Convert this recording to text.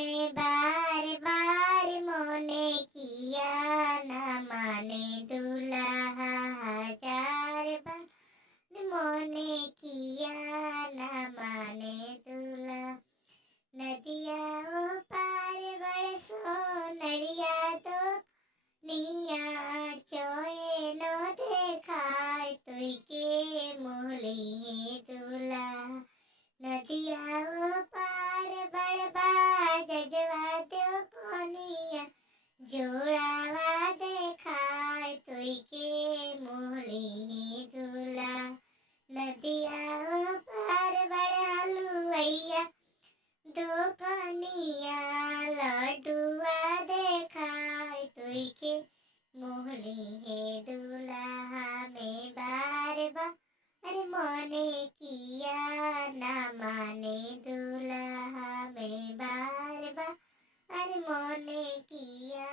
में बार बार मोने किया न माने दूल्हा हजार बार मोने किया न माने दूल्हा। नदिया ओ पार बड़ सोनरिया तो निया चोए नो देखाय तुई के मोहली दूल्हा। नदिया ओ पार बड़बा जजवा दो पोनिया जोड़ावा देखाय तुई के मोहली दूल्हा। नदिया ओ पार बड़ हलुवैया दो पनिया लड्डुआ देखाय तुई के मोहली दूल्हा। में बार बार मोने किया न माने दूल्हा। में बार बार मोने किया